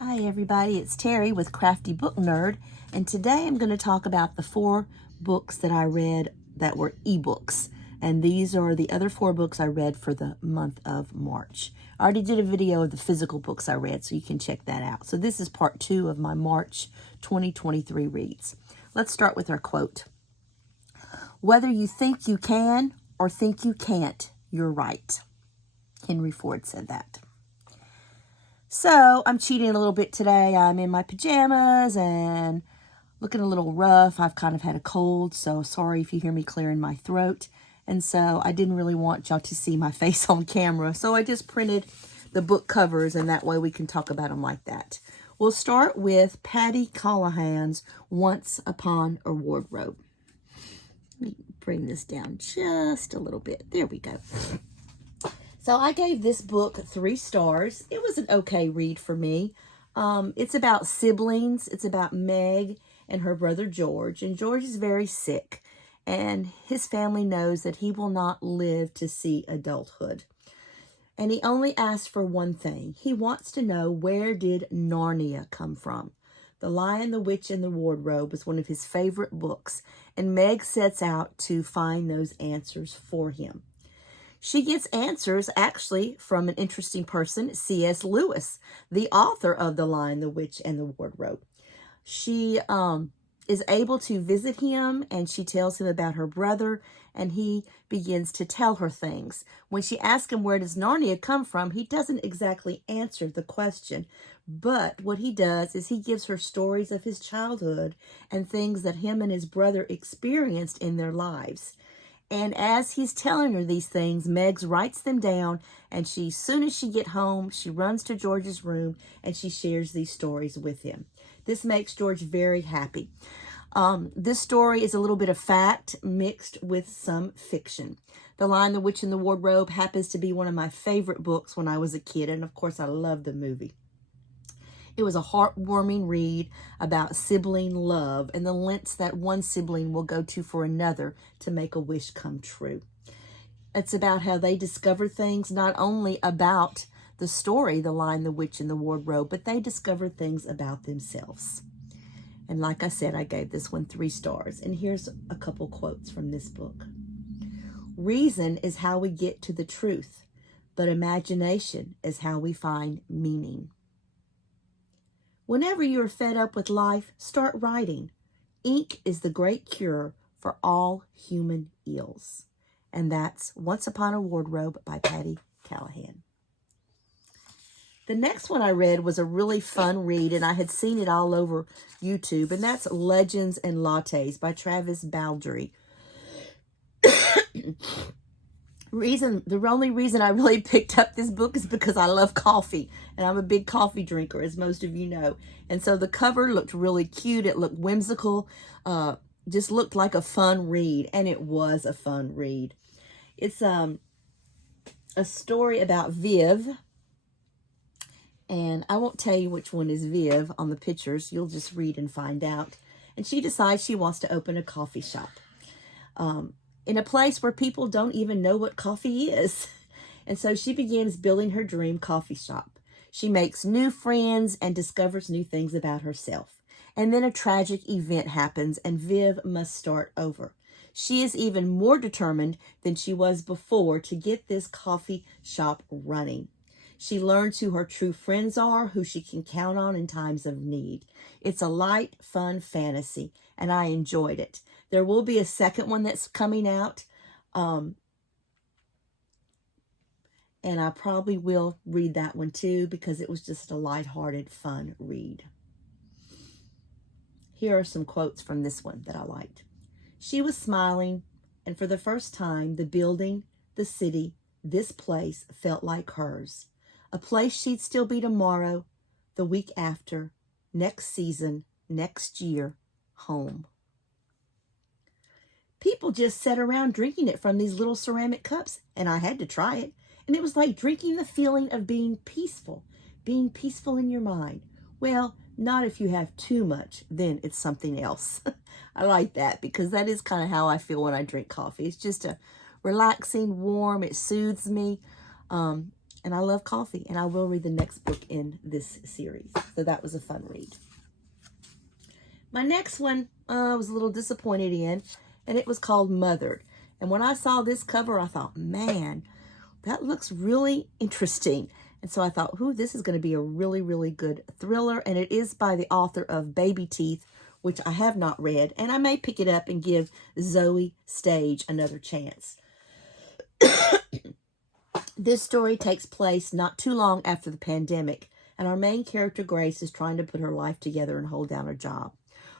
Hi everybody, it's Terry with Crafty Book Nerd, and today I'm going to talk about the 4 books that I read that were ebooks, and these are the other 4 books I read for the month of March. I already did a video of the physical books I read, so you can check that out. So this is part 2 of my March 2023 reads. Let's start with our quote. "Whether you think you can or think you can't, you're right." Henry Ford said that. So I'm cheating a little bit today. I'm in my pajamas and looking a little rough. I've kind of had a cold, so sorry if you hear me clearing my throat. And so I didn't really want y'all to see my face on camera. So I just printed the book covers, and that way we can talk about them like that. We'll start with Patti Callahan's Once Upon a Wardrobe. Let me bring this down just a little bit. There we go. So I gave this book 3 stars. It was an okay read for me. It's about siblings. It's about Meg and her brother George. And George is very sick. And his family knows that he will not live to see adulthood. And he only asks for one thing. He wants to know, where did Narnia come from? The Lion, the Witch, and the Wardrobe was one of his favorite books. And Meg sets out to find those answers for him. She gets answers, actually, from an interesting person, C.S. Lewis, the author of The Lion, the Witch, and the Wardrobe. She is able to visit him, and she tells him about her brother, and he begins to tell her things. When she asks him, where does Narnia come from, he doesn't exactly answer the question. But what he does is he gives her stories of his childhood and things that him and his brother experienced in their lives. And as he's telling her these things, Megs writes them down, and as soon as she gets home, she runs to George's room, and she shares these stories with him. This makes George very happy. This story is a little bit of fact mixed with some fiction. The Lion, the Witch, and the Wardrobe happens to be one of my favorite books when I was a kid, and of course I love the movie. It was a heartwarming read about sibling love and the lengths that one sibling will go to for another to make a wish come true. It's about how they discover things not only about the story, The Lion, the Witch, and the Wardrobe, but they discover things about themselves. And like I said, I gave this one 3 stars. And here's a couple quotes from this book. "Reason is how we get to the truth, but imagination is how we find meaning. Whenever you are fed up with life, start writing. Ink is the great cure for all human ills." And that's Once Upon a Wardrobe by Patti Callahan. The next one I read was a really fun read, and I had seen it all over YouTube, and that's Legends and Lattes by Travis Baldree. The only reason I really picked up this book is because I love coffee, and I'm a big coffee drinker, as most of you know. And so the cover looked really cute. It looked whimsical, just looked like a fun read, and it was a fun read. It's a story about Viv, and I won't tell you which one is Viv on the pictures. You'll just read and find out. And she decides she wants to open a coffee shop. In a place where people don't even know what coffee is. And so she begins building her dream coffee shop. She makes new friends and discovers new things about herself. And then a tragic event happens, and Viv must start over. She is even more determined than she was before to get this coffee shop running. She learns who her true friends are, who she can count on in times of need. It's a light, fun fantasy, and I enjoyed it. There will be a second one that's coming out, and I probably will read that one too, because it was just a lighthearted, fun read. Here are some quotes from this one that I liked. "She was smiling, and for the first time, the building, the city, this place felt like hers. A place she'd still be tomorrow, the week after, next season, next year, home. People just sat around drinking it from these little ceramic cups, and I had to try it. And it was like drinking the feeling of being peaceful in your mind. Well, not if you have too much, then it's something else." I like that, because that is kind of how I feel when I drink coffee. It's just a relaxing, warm, it soothes me. And I love coffee, and I will read the next book in this series. So that was a fun read. My next one I was a little disappointed in, and it was called Mothered. And when I saw this cover, I thought, man, that looks really interesting. And so I thought, ooh, this is going to be a really, really good thriller. And it is by the author of Baby Teeth, which I have not read. And I may pick it up and give Zoe Stage another chance. This story takes place not too long after the pandemic, and our main character, Grace, is trying to put her life together and hold down her job.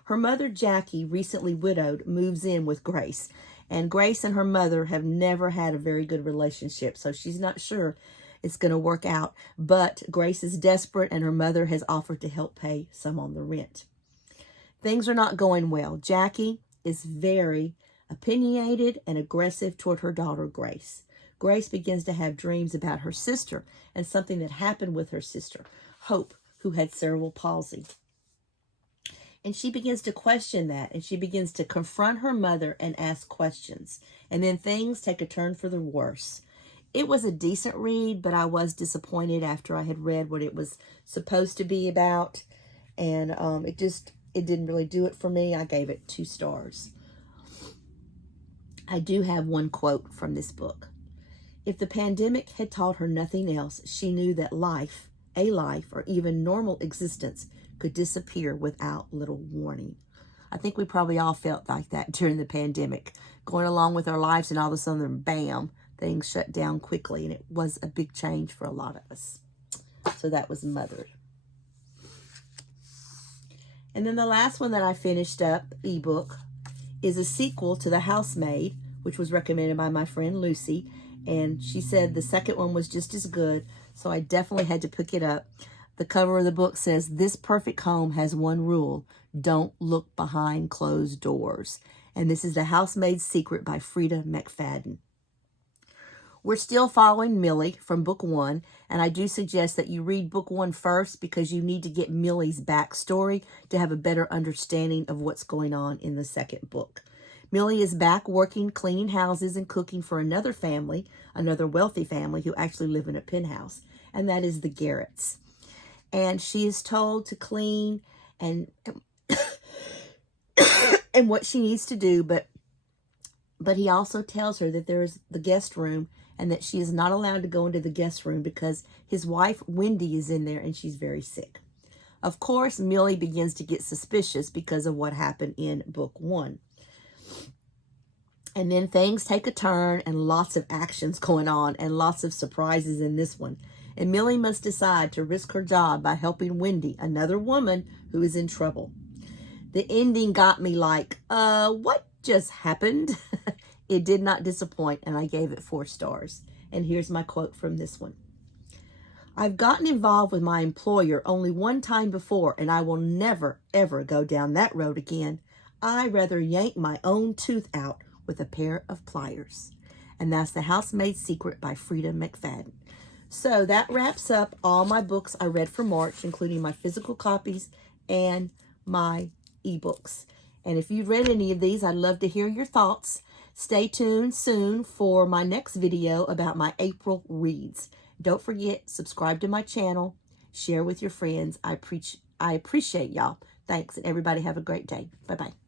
Her mother, Jackie, recently widowed, moves in with Grace, and Grace and her mother have never had a very good relationship, so she's not sure it's going to work out, but Grace is desperate, and her mother has offered to help pay some on the rent. Things are not going well. Jackie is very opinionated and aggressive toward her daughter, Grace. Grace begins to have dreams about her sister and something that happened with her sister, Hope, who had cerebral palsy. And she begins to question that, and she begins to confront her mother and ask questions. And then things take a turn for the worse. It was a decent read, but I was disappointed after I had read what it was supposed to be about. And it didn't really do it for me. I gave it 2 stars. I do have one quote from this book. If the pandemic had taught her nothing else, she knew that life, or even normal existence, could disappear without little warning. I think we probably all felt like that during the pandemic, going along with our lives, and all of a sudden, bam, things shut down quickly, and it was a big change for a lot of us. So that was Mothered. And then the last one that I finished up, ebook, is a sequel to The Housemaid, which was recommended by my friend Lucy. And she said the second one was just as good, so I definitely had to pick it up. The cover of the book says, "This perfect home has one rule: don't look behind closed doors." And this is The Housemaid's Secret by Freida McFadden. We're still following Millie from book 1, and I do suggest that you read book 1 first because you need to get Millie's backstory to have a better understanding of what's going on in the second book. Millie is back working, cleaning houses and cooking for another family, another wealthy family who actually live in a penthouse, and that is the Garretts. And she is told to clean and and what she needs to do, but he also tells her that there is the guest room and that she is not allowed to go into the guest room because his wife, Wendy, is in there and she's very sick. Of course, Millie begins to get suspicious because of what happened in book 1. And then things take a turn and lots of actions going on and lots of surprises in this one. And Millie must decide to risk her job by helping Wendy, another woman who is in trouble. The ending got me like, what just happened? It did not disappoint, and I gave it 4 stars. And here's my quote from this one. "I've gotten involved with my employer only one time before, and I will never, ever go down that road again. I'd rather yank my own tooth out with a pair of pliers." And that's The Housemaid's Secret by Freida McFadden. So that wraps up all my books I read for March, including my physical copies and my ebooks. And if you've read any of these, I'd love to hear your thoughts. Stay tuned soon for my next video about my April reads. Don't forget, subscribe to my channel, share with your friends. I appreciate y'all. Thanks, and everybody have a great day. Bye-bye.